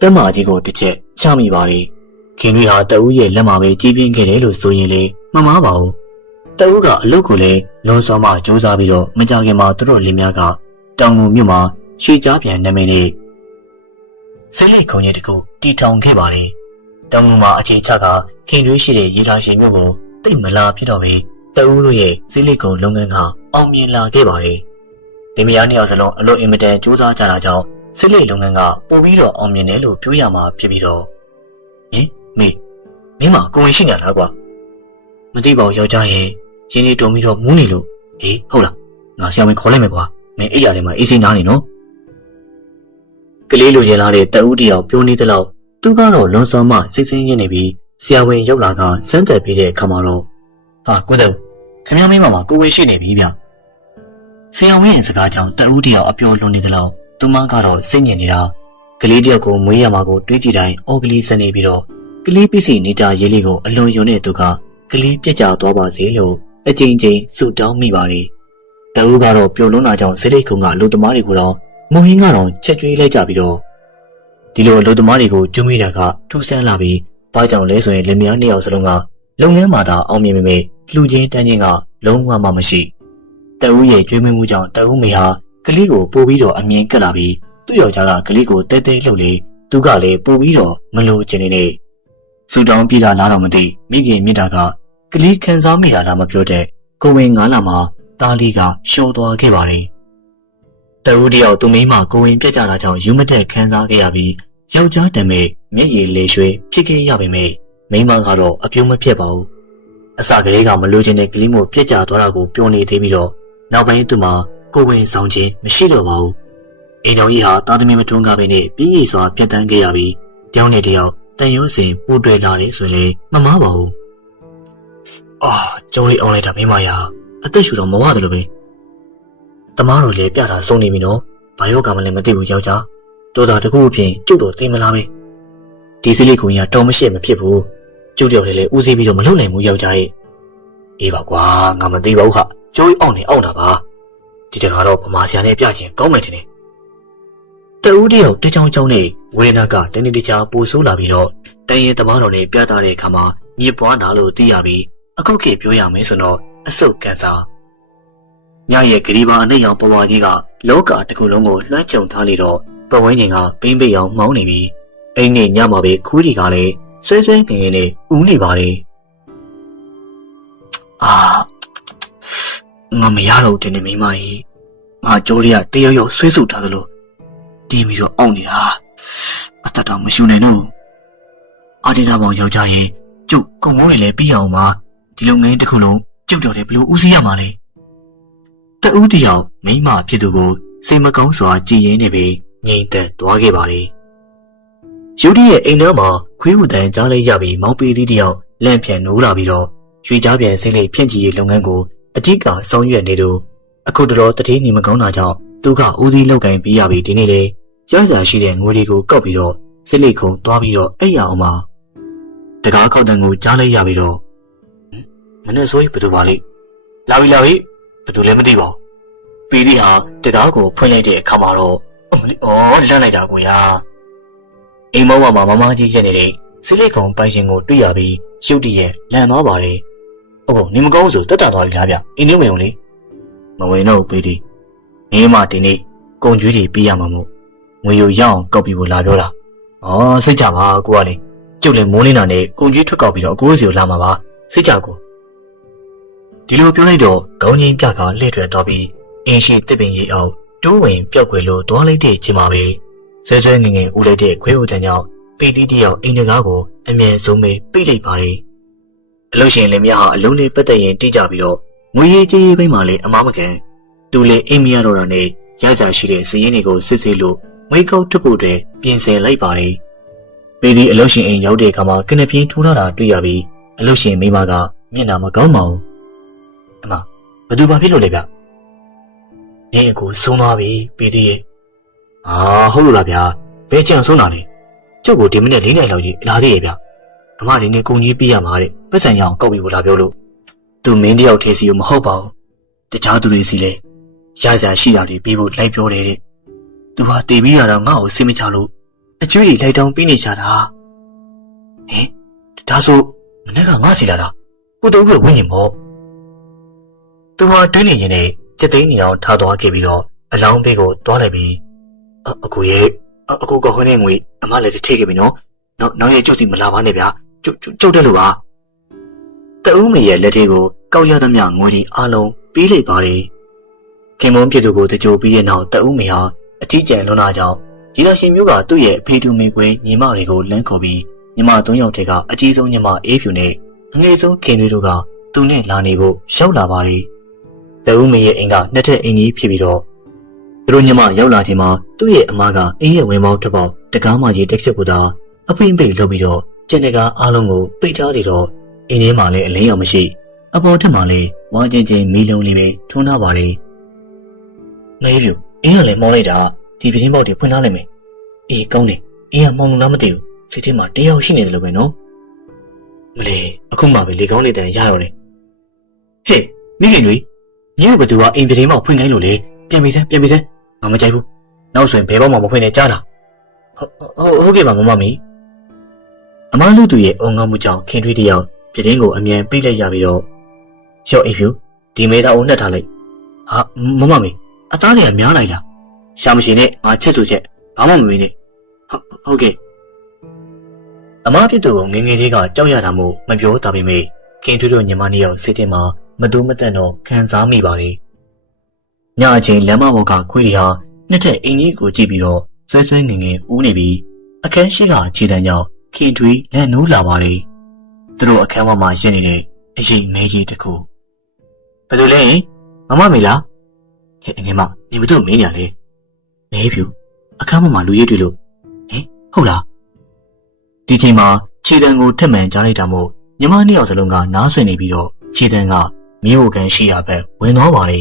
တက်မကြီးကိုတစ်ချက်ချမိပါတယ်။ခင်တွေဟာတအူးရဲ့လက်မှာပဲကြီးပြင်းခဲ့တယ်လို့ဆိုရင်လေမမှားပါဘူး။တအူးကအလုပ်ကိုလည်းလွန်စွာမှစူးစမ်းပြီးတော့မကြခင်မှာသူတို့လင်များကတောင်ငူမြို့မှာရွှေကြားပြန်နာမည်နဲ့စိတ်လိတ်ခုံကြီးတကူတီထောင်ခဲ့ပါတယ်။တောင်ငူမှာအခြေချကခင်တွေရှိတဲ့ရေလာရှင်မြို့ကိုတိတ်မလာဖြစ်တော့ပဲတအူးတို့ရဲ့စိတ်လိတ်ခုံလုပ်ငန်းကအောင်မြင်လာခဲ့ပါတယ်။ဒီမယားနှစ်ယောက်စလုံးအလို့အင်မတန်စူးစမ်းကြတာကြောင့်စစ်လိတ်လုပ်ငန်းကပိုပြီးတော့အောင်မြင်တယ်လို့ပြောရမှာဖြစ်ပြီးတော့ဟင်မင်းမကိုဝင်ရှိနေလားကွာမသိပါဘူးယောက်ျားရဲ့ရင်းနေတုံပြီးတော့မူးနေလို့ဟေးဟုတ်လားငါဆရာမခေါ်လိုက်မယ်ကွာမင်းအိပ်ရတယ်မှာအေးစိနားနေနော်ကလေးလိုချင်လာတဲ့တအူးတယောက်ပြောနေသလောက်သူကတော့လွန်စွာမှစိတ်ဆင်းရဲနေပြီးဆရာဝန်ရောက်လာကစမ်းသက်ပေးတဲ့အခါမှာတော့ဟာကိုတဲ့ခင်ဗျားမင်းမကိုဝင်ရှိနေပြီဗျဆရာဝန်ရဲ့စကားကြောင့်တအူးတယောက်အပြောလွန်နေသလောက်သူမကတော့စိတ်ညစ်နေတာကလေးတယောက်ကိုမွေးရမှာကိုတွေးကြည့်တိုင်းအော်ကလေးစနေပြီးတော့ကလေးပစ္စည်းနေတာရေးလေးကိုအလွန်ယုံတဲ့သူကကလေးပြက်ကျသွားပါစေလို့အကြိမ်ကြိမ်ဆုတောင်းမိပါတယ်။တအူးကတော့ပျော်လွန်းတာကြောင့်စိတ်လိတ်ခုံကလူသမားတွေကိုတော့မုံဟင်းကတော့ချက်ကျွေးလိုက်ကြပြီးတော့ဒီလိုလူသမားတွေကိုကျွေးမိတာကထူးဆန်းလာပြီးဘာကြောင့်လဲဆိုရင်လင်မယားနှစ်ယောက်စလုံးကလုပ်ငန်းမှာသာအောင်မြင်ပေမဲ့လူချင်းတန်းချင်းကလုံးဝမှမရှိတအူးရဲ့ကျွေးမွေးမှုကြောင့်တအူးမေဟာကလေးကိုပို့ပြီးတော့အမြင်ကက်လာပြီးသူ့ယောက်ျားကကလေးကိုတဲတဲလှုပ်လေသူကလည်းပို့ပြီးတော့မလို့ချင်နေဆူတောင်းပြေးလာလားတော့မသိမိခင်မြစ်တာကကလေးခံစားမိတာလားမပြောတဲ့ကိုဝင်9လမှာတားလေးကရှော့သွားခဲ့ပါတယ်တအူးတယောက်သူမိမကိုဝင်ပြက်ကြတာကြောင့်ယူမတက်ခံစားခဲ့ရပြီးယောက်ျားတမဲမျက်ရည်လေရွှေဖြစ်ခဲ့ရပေမဲ့မိန်းမကတော့အပြုံးမပြတ်ပါဘူးအစကလေးကမလို့ချင်တဲ့ကလေးမို့ပြက်ကျသွားတာကိုပြောနေသေးပြီးတော့နောက်ပိုင်းသူမှာကိုဝင်ဆောင်ခြင်းမရှိတော့ပါဘူးအိမ်တော်ကြီးဟာသားသမီးမထွန်းကားပဲနဲ့ပြင်းရည်စွာပြတ်တန်းခဲ့ရပြီးတယောက်နဲ့တယောက်တန်ရုံးစင်ပူးတွဲလာတယ်ဆိုရင်မမားပါဘူး ကျုံးလေးအောင်လိုက်တာမိမရအသက်ရှူတော့မဝတယ်လို့ပဲတမားတို့လည်းပြတာစုံနေပြီနော်ဘာယောကမှလည်းမသိဘူးယောက်ျားတော်တာတကူအပြင်ကျုပ်တော့သိမလားပဲဒီစိလိခုံကြီးတော့မရှိမဖြစ်ဘူးကျုပ်တယောက်တည်းလည်းဦးစီးပြီးတော့မလုပ်နိုင်ဘူးယောက်ျားရဲ့အေးပါကွာငါမသိပါဘူးခကျိုးအောင်နေအောင်တာပါဒီတခါတော့ဗမာဆရာနဲ့ပြချင်းကောင်းမယ်ထင်တယ်တဦးတယောက်တချောင်းချောင်းနဲ့ဝေဒနာကတနေ့တခြားပိုဆိုးလာပြီးတော့တန်ရင်တမားတော်နဲ့ပြသတဲ့အခါမှာညစ်ပွားနာလို့သိရပြီးအခုခေတ်ပြောရမယ်ဆိုတော့အဆုတ်ကန်စာညရဲ့ဂရီဘာအနှိတ်ရောင်ပေါ်ပေါ်ကြီးကလောကတစ်ခုလုံးကိုလွှမ်းခြုံထားလေတော့ပဝင်းကျင်ကပိမ့်ပိတ်အောင်မှောင်းနေပြီးအိမ်နဲ့ညမှာပဲခူးတွေကလည်းဆွဲဆွဲငင်ငင်နဲ့ဦးနေပါလေငါမရတော့တင်နေမိမကြီးငါကြိုးရတယောက်ယောက်ဆွဲဆုပ်ထားသလိုတင်းပြီးတော့အောင့်နေတာအသက်တော်မရှူနိုင်တော့အာဒီတာပေါင်ယောက်ျားရဲ့ကျုပ်ကုံမိုးတွေလည်းပြီးအောင်ပါဒီလိုငင်းတစ်ခုလုံးကျုပ်တော်တယ်ဘလို့ဦးစီးရမှာလဲတဦးတယောက်မိမဖြစ်သူကိုစိတ်မကောင်းစွာကြည်ရင်းနေပြီးငြိမ်သက်သွားခဲ့ပါလေယူဒီရဲ့အိမ်ထဲမှာခွေးဟူတန်ကြားလိုက်ရပြီးမောင်ပေလေးတယောက်လန့်ပြန်နိုးလာပြီးတော့ရွှေကြားပြန်စိမ့်လေးဖြန့်ချီရေးလုပ်ငန်းကိုအကြီးကဆောင်ရွက်နေသူအခုတော်တတိနေမကောင်းတာကြောင့်သူကဦးစီးလုပ်ကိုင်ပြီးရပြီးဒီနေ့လေရရရှိတဲ့ငွေတွေကိုကောက်ပြီးတော့စိတ်လေးခုံသွားပြီးတော့အဲ့ရအောင်မှာတကားခောက်တန်ကိုကြားလိုက်ရပြီးတော့မနဲ့ဆိုရင်ဘယ်သူပါလိလာပြီဘယ်သူလဲမသိပါဘူးပီဒီဟာတကားကိုဖွင့်လိုက်တဲ့အခါမှာတော့လန့်လိုက်တာကိုရာအိမ်မောင်မှာမမကြီးရက်နေတဲ့စိတ်လေးခုံပိုင်ရှင်ကိုတွေ့ရပြီးရုတ်တရက်လန့်သွားပါတယ်နေမကောင်းဆိုတက်တာသွားပြီလားဗျအင်းနေဝင်ုံလေမဝင်တော့ပီဒီမင်းမဒီနေ့ကုန်ကျွေးတွေပေးရမှာမို့ငွေရအောင်ကောက်ပြီးဖို့လာပြောတာစိတ်ကြပါကိုကလေကျုပ်လည်းမိုးလင်းတာနဲ့ကုန်ကျွေးထွက်ကောက်ပြီးတော့အကိုစီကိုလာမှာပါစိတ်ကြကိုဒီလိုပြောလိုက်တော့ခေါင်းကြီးပြကလှည့်ထွက်သွားပြီးအင်းရှိတစ်ပင်ကြီးအောင်တိုးဝင်ပြောက်ွယ်လို့သွားလိုက်တဲ့ချိန်မှာပဲဆွဲဆွဲငင်ငင်ဦးလိုက်တဲ့ခွေးဦးတန်ကြောင့်ပီတီတယောက်အိမ်တကားကိုအမြဲဆုံးပဲပိတ်လိုက်ပါတယ်အလို့ရှင်လည်းမြဟာအလုံးလေးပတ်သက်ရင်တိကြပြီးတော့ငွေရေးကြေးရေးပိုင်းမှာလည်းအမားမကန်သူလည်းအိမ်မရတော့တာနဲ့ရကြရှိတဲ့စည်ရင်းတွေကိုစစ်ဆေးလို့ငွေကောက်ထုတ်ဖို့အတွက်ပြင်ဆင်လိုက်ပါတယ်ပီတီအလို့ရှင်အိမ်ရောက်တဲ့အခါမှာကနပြင်းထိုးထားတာတွေ့ရပြီးအလို့ရှင်မိမကမျက်နှာမကောင်းပါဘူးအမဘသူဘာဖြစ်လို့လဲဗျနေကိုဆုံးသွားပြီပီတီရဲ့ဟုတ်လို့လားဗျာဘယ်ကြံဆုံးတာလဲကျုပ်ကိုဒီမိနစ်4နိုင်လောက်ကြီးလာသေးရဲ့ဗျအမဒီနေ့ကုန်ကြီးပြရမှာတဲ့ပတ်စံရအောင်ကောက်ပြီးကိုလာပြောလို့သူမင်းတယောက်ထဲစီကိုမဟုတ်ပါဘူးတခြားသူတွေစီလဲရရရှိတာတွေပြီးဖို့လိုက်ပြောတယ်တဲ့သူဟာတည်ပြီးရတော့ငါ့ကိုစိတ်မချလို့အကျွေးတွေလိုက်တောင်းပြီးနေကြတာဒါဆိုမနေ့ကငါစီလာတာကိုတူကဝင်းရင်ပေါ့သူဟာတွင်းနေရင်နဲ့စက်သိန်းနေအောင်ထားသွားခဲ့ပြီးတော့အလောင်းဘေးကိုတွားလိုက်ပြီးအကူရဲ့အကူကခေါင်းနဲ့ငွေအမလည်းတစ်ထိခဲ့ပြီနော်နောက်ရဲ့ကျုပ်စီမလာပါနဲ့ဗျာကျုပ်တက်လို့ပါတဦးမရဲ့လက်ထဲကိုကောက်ရသမျှငွေတွေအားလုံးပေးလိုက်ပါတယ်ခင်မုန်းဖြစ်သူကိုတကြိုပြီးတဲ့နောက်တဦးမဟာအထီးကျန်လွန်လာကြောင်းဒီလိုရှင်မျိုးကသူ့ရဲ့အဖေတူမေကွေးညီမတွေကိုလမ်းခေါ်ပြီးညီမ3ယောက်တည်းကအကြီးဆုံးညီမအေးဖြူနဲ့အငယ်ဆုံးခင်တွေတို့ကသူနဲ့လာနေဖို့ရောက်လာပါတယ်တဦးမရဲ့အိမ်ကနှစ်ထပ်အိမ်ကြီးဖြစ်ပြီးတော့သူတို့ညီမရောက်လာချိန်မှာသူ့ရဲ့အမကအိမ်ရဲ့ဝင်ပေါက်တစ်ပေါက်တကားမကြီးတက်ချက်ကိုသာအဖိမ့်ပိတ်လုပ်ပြီးတော့ကျန်တကားအားလုံးကိုပိတ်ထားနေတော့အိမ်ထဲမှာလည်းအလင်းရောင်မရှိအပေါ်ထက်မှာလည်းဝါချင်းချင်းမီးလုံးလေးပဲထွန်းထားပါတယ်မေးပြူအင်းကလည်းမောင်းလိုက်တာဒီပြင်းပေါက်တွေဖွင့်ထားလိုက်မယ်အေးကောင်းတယ်အင်းကမောင်းလို့လားမသိဘူးစိတ်ထဲမှာတယောက်ရှိနေတယ်လို့ပဲနော်မလေးအခုမှပဲလေကောင်းလေးတန်ရတော့တယ်ဟဲ့မိခင်တွေညဘသူကအိမ်ပြင်းပေါက်ဖွင့်ခိုင်းလို့လေပြန်ပြီးစမ်းငါမကြိုက်ဘူးနောက်ဆိုရင်ဘယ်ပေါက်မှမဖွင့်နဲ့ကြားလားဟုတ်ကဲ့ပါမမမီအမလူသူရဲ့အုံငေါမှုကြောင့်ခင်ထွေးတယောက်ပြတင်းကိုအမြန်ပိတ်လိုက်ရပြီးတော့ရော့အိဖြူဒီမေသားကိုနှက်ထားလိုက်ဟာမမမီအသားတွေကများလိုက်လားရှာမရှိနဲ့ငါချက်သူချက်ဘာမှမမေးနဲ့ဟုတ်ကဲ့အမပြစ်သူကိုငငယ်လေးကကြောက်ရတာမို့မပြောတာပေမဲ့ခင်ထွေးတို့ညီမနှစ်ယောက်စိတ်ထဲမှာမတူးမတန့်တော့ခံစားမိပါလေညအချိန်လမ်းမပေါ်ကခွေးတွေဟာနှစ်ထပ်အင်ကြီးကိုကြည့်ပြီးတော့ဆွဲဆွဲငငယ်ဦးနေပြီးအခန်းရှိကခြေတန်းကြောင့်ခင်ထွေးလက်နိုးလာပါလေသူတို့အခန်းပေါ်မှာရက်နေတဲ့အရေးမဲကြီးတစ်ခုဘယ်လိုလဲမမမေလားဟဲ့ငယ်မနေဘသူ့မင်းညာလေမဲဖြူအခန်းပေါ်မှာလူရိပ်တွေ့လို့ဟုတ်လားဒီချိန်မှာခြေတန်းကိုထက်မှန်ကြားလိုက်တာမို့ညီမနှစ်ယောက်စလုံးကနားဆွနေပြီးတော့ ခြေတံကမြို့ကန်ရှိရာဘက်ဝင်သွားပါလေ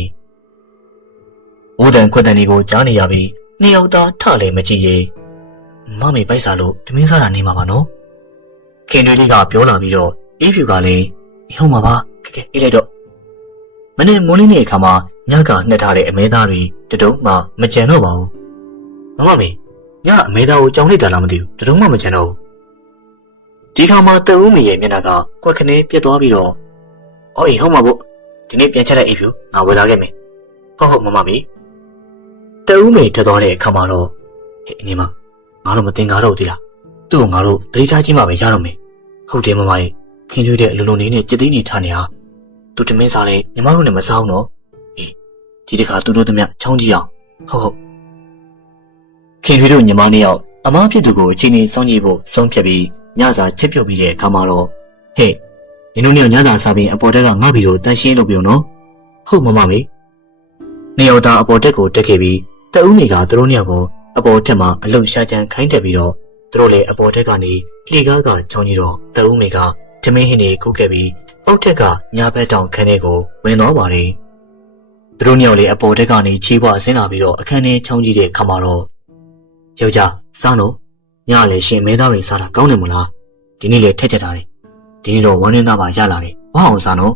။ဦးတန်ခွတ်တန်တွေကိုကြားနေရပြီးနှစ်ယောက်သားထလည်းမကြည့်ရင်မမေပိုက်စားလို့တမင်းစားတာနေမှာပါနော်။ခင်တွေလေးကပြောလာပြီးတော့အေးဖြူကလည်းဟုတ်မှာပါကဲအေးလိုက်တော့မနေ့မိုးလင်းတဲ့အခါမှာညကနှက်ထားတဲ့အမဲသားတွေတတုံးမှမကြံတော့ပါဘူး။မမမေညအမဲသားကိုကြောင်လိုက်တာလားမသိဘူးတတုံးမှမကြံတော့ဘူး။ဒီခါမှာတအူးမေရဲ့မျက်နှာကကွက်ခနဲပြတ်သွားပြီးတော့အော်အေးဟုတ်မှာပေါ့ဒီနေ့ပြန်ချက်လိုက်အေးဖြူငါဝယ်လာခဲ့မယ်ဟုတ်မမမေတအူးမေထွက်သွားတဲ့အခါမှာတော့ဟဲ့အညီမငါတို့မတင်ကားတော့သေးလားသူ့ကိုငါတို့တတိထားကြီးမှပဲရတော့မယ်ဟုတ်တယ်မမရဲ့ခင်တွေ့တဲ့အလိုလိုနေနဲ့ကြည်သိနေထားနေဟာသူတမင်းစားလဲညီမတို့နဲ့မစားအောင်နော်အေးဒီတခါသူတို့တမချောင်းကြည့်အောင်ဟုတ်ခင်တွေ့တို့ညီမနှစ်ယောက်အမားဖြစ်သူကိုအချိန်ကြီးစောင့်ကြည့်ဖို့ဆုံးဖြတ်ပြီးညစာချက်ပြုတ်ပြီးတဲ့အခါမှာတော့ဟဲ့ညီတို့နှစ်ယောက်ညစာစားပြီးအပေါ်တက်ကငါ့ဘီကိုတန်ရှင်းလုပ်ပြုံနော်ဟုတ်မမမေနှစ်ယောက်သားအပေါ်တက်ကိုတက်ခဲ့ပြီးတအူးမိကသူတို့နှစ်ယောက်ကိုအပေါ်တက်မှာအလုံရှာချမ်းခိုင်းတက်ပြီးတော့သူတို့လည်းအပေါ်တက်ကနေလှေကားကချောင်းကြီးတော့တအူးမိကထမင်းဟင်းတွေကုတ်ခဲ့ပြီးအောက်ထက်ကညာဘက်တောင်ခန်းထဲကိုဝင်သွားပါတယ်သူတို့နှစ်ယောက်လည်းအပေါ်တက်ကနေချီးပွားဆင်းလာပြီးတော့အခန်းထဲချောင်းကြီးတဲ့ခါမှာတော့ယောက်ျားစားတော့ညလည်းရှင်မဲသားတွေစားတာကောင်းတယ်မလားဒီနေ့လည်းထက်ချက်ထားတယ်ဒီနေ့တော့ဝမ်းနည်းသားပါရလာတယ်ဘာအောင်စားနော်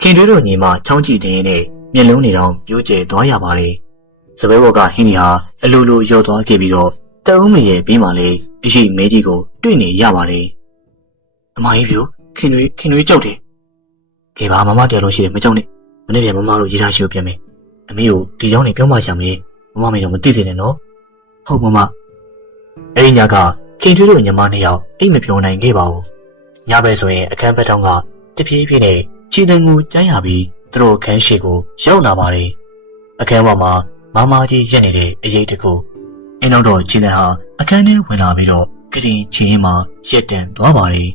ခင်တွေတို့ညီမချောင်းကြည့်တဲ့နဲ့မျက်လုံးတွေတောင်ပြိုးကျဲသွားရပါတယ်စပယ်ဘော်ကဟင်းကြီးဟာအလိုလိုရော့သွားခဲ့ပြီးတော့တအုံးမရဲ့ပြီးမှလည်းအရှိမဲကြီးကိုတွေ့နေရပါတယ်အမကြီးပြိုခင်တွေကြောက်တယ်ကဲပါမမတရားလို့ရှိတယ်မကြောက်နဲ့မနေ့ပြန်မမတို့ရေးထားရှိကိုပြန်မယ်အမေကိုဒီကြောင်းနေပြောမှရှာမယ်မမမေတော့မသိစေနဲ့နော်ဟုတ်မမအဲ့ဒီညကခင်တွေတို့ညီမနှစ်ယောက်အိတ်မပြောနိုင်ခဲ့ပါဘူးညဘက်ဆိုရင်အခန်းဘက်တောင်ကတပြေးပြေးနဲ့ခြေတံကိုကြားရပြီးသူတို့ခန်းရှိကိုရောက်လာပါတယ်အခန်းပေါ်မှာမမကြီးရက်နေတဲ့အရေးတကူအင်းတော့ခြေတံဟာအခန်းထဲဝင်လာပြီးတော့ကရင်ချင်းမှာရက်တန်သွားပါတယ်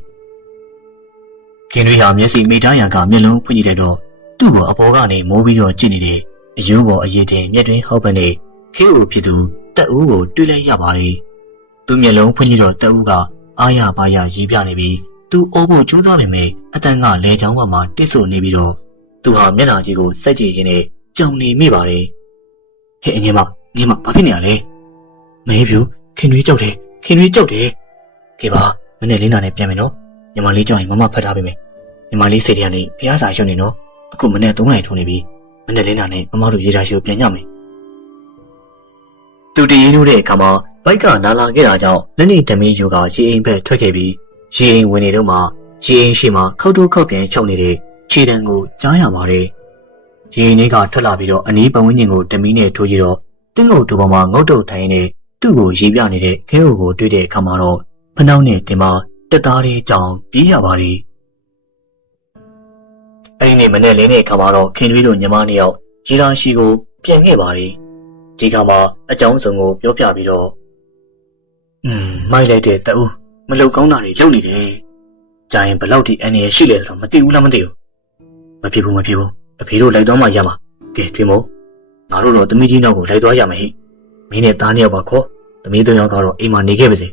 ခင်တွေဟာမျက်စိမိသားရံကမျက်လုံးဖွင့်ကြည့်လိုက်တော့သူ့ကိုအပေါ်ကနေမိုးပြီးတော့ကြည့်နေတဲ့အယိုးပေါ်အရေးတင်မျက်တွင်းဟောက်ပန်းနဲ့ခေဦးဖြစ်သူတက်ဦးကိုတွေ့လိုက်ရပါတယ်သူမျက်လုံးဖွင့်ကြည့်တော့တက်ဦးကအားရပါရရေးပြနေပြီးသူအိုးဖို့ကြိုးစားပေမဲ့အတန်ကလဲချောင်းပေါ်မှာတစ်ဆိုနေပြီးတော့သူဟာမျက်နှာကြီးကိုစိုက်ကြည့်ရင်းနဲ့ကြောင်နေမိပါတယ်ဟဲ့အငယ်မဘာဖြစ်နေရလဲမေးဖြူခင်တွေကြောက်တယ်ခေပါမနေ့လေးနာနဲ့ပြန်မယ်နော်ညီမလေးကြောက်ရင်မမဖတ်ထားပေးမယ်ညီမလေးစိတ်ထဲကနေဖျားစာရွတ်နေနော်အခုမနေ့3နာရီထိုးနေပြီမနေ့လေးနာနဲ့မမတို့ရေထားရှိကိုပြန်ကြမယ်သူတည်ရင်းလို့တဲ့အခါမှာဘိုက်ကနာလာခဲ့တာကြောင့်လက်နေတမင်းယူကရေအိမ်ဘက်ထွက်ခဲ့ပြီးရေအိမ်ဝင်နေတော့မှရေအိမ်ရှိမှခောက်တိုးခောက်ပြန်ချုပ်နေတဲ့ခြေတံကိုကြားရပါတယ်ရေအိမ်လေးကထွက်လာပြီးတော့အနီးပတ်ဝန်းကျင်ကိုတမီးနဲ့ထိုးကြည့်တော့တင်းငုတ်တူပေါ်မှာငုတ်တုတ်ထိုင်နေသူ့ကိုရေးပြနေတဲ့ခဲအိုကိုတွေ့တဲ့အခါမှာတော့ဖနှောင်းနဲ့တင်မတက်သားလေးကြောင်ပြေးရပါတယ်အဲ့ဒီနေ့မနေ့လင်းတဲ့အခါမှာတော့ခင်တွေးတို့ညီမနှစ်ယောက်ရေလာရှိကိုပြန်ခဲ့ပါတယ်ဒီခါမှာအကြောင်းစုံကိုပြောပြပြီးတော့မိုက်လိုက်တဲ့တအူးမလုံကောင်းတာတွေလုပ်နေတယ်ကြာရင်ဘလောက်ထိအန်ရရှိလဲဆိုတော့မသိဘူးလားမသိဘူးမဖြစ်ဘူးအဖေတို့လိုက်သွားမှရမှာကဲထွေးမို့ငါတို့တော့သမီးကြီးနောက်ကိုလိုက်သွားရမယ်ဟိမင်းနဲ့သားနှစ်ယောက်ပါခေါ်သမီး၃ယောက်ကတော့အိမ်မှာနေခဲ့ပါစေ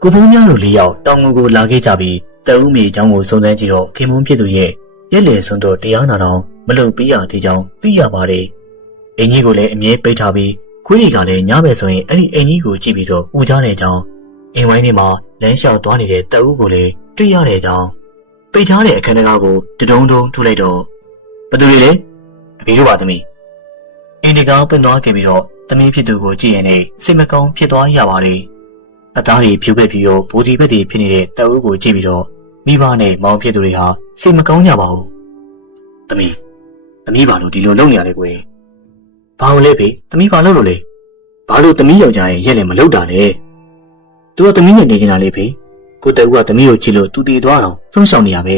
ကိုဖုံးများတို့၄ယောက်တောင်ငူကိုလာခဲ့ကြပြီးတအူးမြေအကြောင်းကိုစုံစမ်းကြည့်တော့ခင်မုန်းဖြစ်သူရဲ့ရက်လေစွန်းတော့တရားနာတော်မလုပ်ပြရသေးကြောင်းသိရပါတယ်အင်ကြီးကိုလည်းအမြဲပိတ်ထားပြီးခွေးတွေကလည်းညဘက်ဆိုရင်အဲ့ဒီအင်ကြီးကိုကြည့်ပြီးတော့ဦးကြတဲ့အကြောင်းအိမ်ဝိုင်းထဲမှာလမ်းလျှောက်သွားနေတဲ့တအူးကိုလည်းတွေ့ရတဲ့အကြောင်းပိတ်ထားတဲ့အခန်းထဲကိုတဒုံထုလိုက်တော့ဘသူတွေလဲအဖေတို့ပါသမီးအင်ဒီကားပင်သွားခဲ့ပြီးတော့သမီးဖြစ်သူကိုကြည့်ရင်လည်းစိတ်မကောင်းဖြစ်သွားရပါတယ်အသားတွေဖြူခဲ့ပြီးတော့ဘူဒီဘက်တွေဖြစ်နေတဲ့တအူးကိုကြည့်ပြီးတော့မိဘနဲ့မောင်ဖြစ်သူတွေဟာစိတ်မကောင်းကြပါဘူးသမီးဘာလို့ဒီလိုလုပ်နေရလဲကွယ်ဘာလို့လဲဖေသမီးဘာလို့လဲဘာလို့သမီးယောက်ျားရဲ့ရက်လည်းမလုပ်တာလဲသူကသမီးနဲ့နေနေတာလေဖေကိုတအူးကသမီးကိုချစ်လို့သူတည်သွားတော့ဆုံးရှောင်နေရပဲ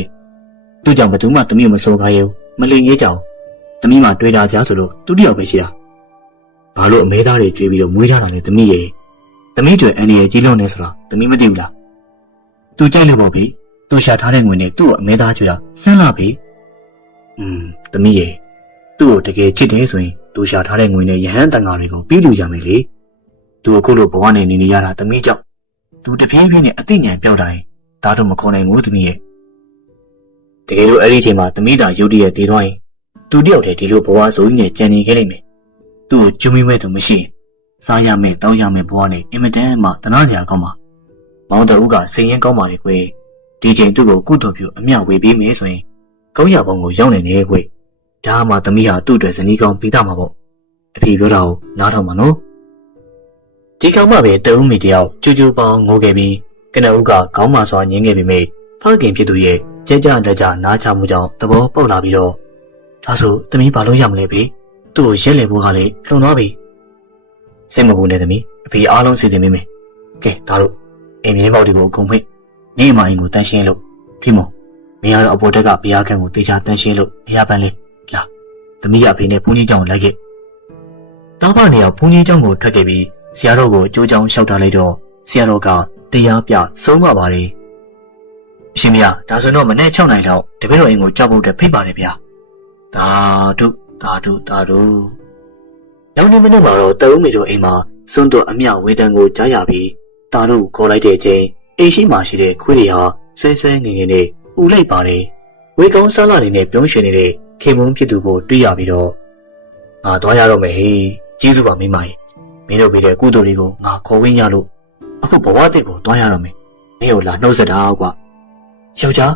သူကြောင့်ဘယ်သူမှသမီးကိုမစိုးကားရဲဘူးမလိမ်ရဲကြအောင်သမီးမှတွေ့တာကြားဆိုလို့သူတယောက်ပဲရှိတာဘာလို့အမဲသားတွေကြွေးပြီးတော့မွေးထားတာလဲသမီးရဲ့သမီးကျွဲအန်ရဲ့ကြီးလုံးနေဆိုတာသမီးမသိဘူးလားသူကြိုက်လို့ပေါ့ဖေသူရှာထားတဲ့ငွေနဲ့သူ့ကိုအမဲသားကျွေးတာစမ်းလာဖေသမီးရဲ့သူ့ကိုတကယ်ချစ်တယ်ဆိုရင်သူရှာထားတဲ့ငွေနဲ့ရဟန်းတန်ဃာတွေကိုပြီးလူရမယ်လေသူအခုလိုဘဝနဲ့နေရတာသမီးကြောင့်သူတပြေးပြေးနဲ့အသိဉာဏ်ပြောက်တိုင်းဒါတော့မခေါ်နိုင်ဘူးသမီးရဲ့ တကယ်လို့အဲ့ဒီချိန်မှာသမီးသာရုတ်တရက်တည်သွားရင်သူတယောက်တည်းဒီလိုဘဝဆိုးကြီးနဲ့ကြံနေခဲ့လိမ့်မယ်သူ့ကိုကျွမိမဲ့သူမရှိရင်စားရမယ်တောက်ရမယ်ဘဝနဲ့အင်မတန်မှတနာစရာကောင်းပါမောင်တအုပ်ကစိတ်ရင်းကောင်းပါလေကွယ်ဒီချိန်သူ့ကိုကုသိုလ်ပြုအမျှဝေပေးမယ်ဆိုရင်ကောင်းရပုံကိုရောက်နေတယ်ကွယ်ဒါမှသမီးဟာသူ့အတွက်ဇနီးကောင်းပြီးသားမှာပေါ့အဖေပြောတာကိုနားထောင်ပါနော်ဒီကောင်မှပဲတအုပ်မိတယောက်ကျူးကျူးပေါင်းငိုခဲ့ပြီးကနဦးကခေါင်းမစွာညင်းခဲ့ပေမဲ့ဖခင်ဖြစ်သူရဲ့ကြကြလက်ကြနားချမှုကြောင့်သဘောပေါက်လာပြီးတော့ဒါဆိုသမီးဘာလို့ရမလဲဖေသူ့ကိုရက်လေဖို့ကလည်းလွန်သွားပြီစိတ်မပူနဲ့သမီးအဖေအားလုံးစီစဉ်မိမယ်ကဲဒါတို့အိမ်မြင်းပေါက်တွေကိုအကုန်ဖိတ်နေအမအင်းကိုတန်းရှင်းလို့ဒီမို့မင်းကတော့အပေါ်တက်ကဘုရားခန့်ကိုတေချာတန်းရှင်းလို့ဘုရားပန်းလေးလာသမီးရအဖေနဲ့ဘုန်းကြီးကျောင်းလိုက်ခဲ့တောက်ဖနေရောက်ဘုန်းကြီးကျောင်းကိုထွက်ခဲ့ပြီးဆရာတော်ကိုအကျိုးကြောင်းလျှောက်ထားလိုက်တော့ဆရာတော်ကတရားပြဆုံးမပါတယ်အရှင်မရဒါဆိုတော့မနေ့6နိုင်လောက်တပည့်တော်အိမ်ကိုကြောက်ဖို့အတွက်ဖိတ်ပါတယ်ဗျာသာဓုနောက်နေ့မနေ့မှာတော့တအုပ်မေတို့အိမ်မှာစွန့်တော့အမျှဝေတံကိုကြားရပြီးတာတို့ခေါ်လိုက်တဲ့အချိန်အိမ်ရှိမှရှိတဲ့ခွေးတွေဟာဆွဲဆွဲငင်ငင်နဲ့ဥလိုက်ပါတယ်ဝေကောင်းစားလာနေနဲ့ပြုံးရွှင်နေတဲ့ခေမုန်းဖြစ်သူကိုတွေ့ရပြီးတော့ငါသွားရတော့မယ်ဟေးကျေးဇူးပါမိမကြီးမင်းတို့ပေးတဲ့ကုသိုလ်လေးကိုငါခေါ်ဝင်းရလို့အခုဘဝတစ်ကိုသွားရတော့မယ်မင်းကိုလာနှုတ်ဆက်တာကွာယောက်ျား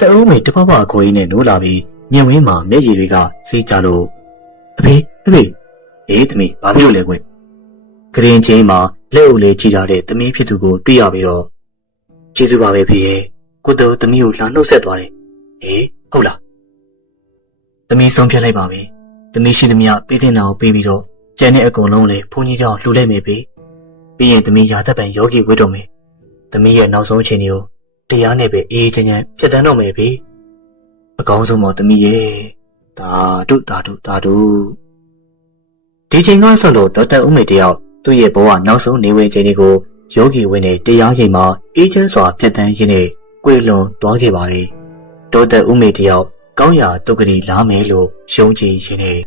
တအုပ်မေတပပခေါ်ရင်းနဲ့နိုးလာပြီးမြင်ဝင်းမှာမျက်ရည်တွေကစေးကြလို့အဖေအေးသမီးဘာဖြစ်လို့လဲကွကရင်ချင်းမှာလက်အုပ်လေးကြည့်ထားတဲ့သမီးဖြစ်သူကိုတွေ့ရပြီးတော့ကျေးဇူးပါပဲဖေရဲ့ကိုတော့သမီးကိုလာနှုတ်ဆက်သွားတယ်အေးဟုတ်လားသမီးဆုံးဖြတ်လိုက်ပါပဲသမီးရှိသမျှပေးတဲ့နာကိုပေးပြီးတော့ကျန်တဲ့အကုန်လုံးလည်းဘုန်းကြီးကြောင့်လှူလိုက်မယ်ဖေပြီးရင်သမီးရာသက်ပံယောဂီဝတ်တော်မယ်သမီးရဲ့နောက်ဆုံးအချိန်ကိုတရားနဲ့ပဲအေးချမ်းချမ်းဖြတ်တန်းတော့မယ်ဖေအကောင်းဆုံးမော်သမီးရဲ့ဒါတို့ဒီချိန်ကဆိုလို့ဒေါက်တာဦးမေတယောက်သူ့ရဲ့ဘဝနောက်ဆုံးနေဝင်ချိန်တွေကိုယောဂီဝင်တဲ့တရားရိပ်မှာအေးချမ်းစွာဖြတ်တန်းရင်းနဲ့ကွေလွန်သွားခဲ့ပါတယ်ဒေါက်တာဦးမေတယောက်ကောင်းရာတုတ်ကလေးလာမယ်လို့ယုံကြည်ရင်းနဲ့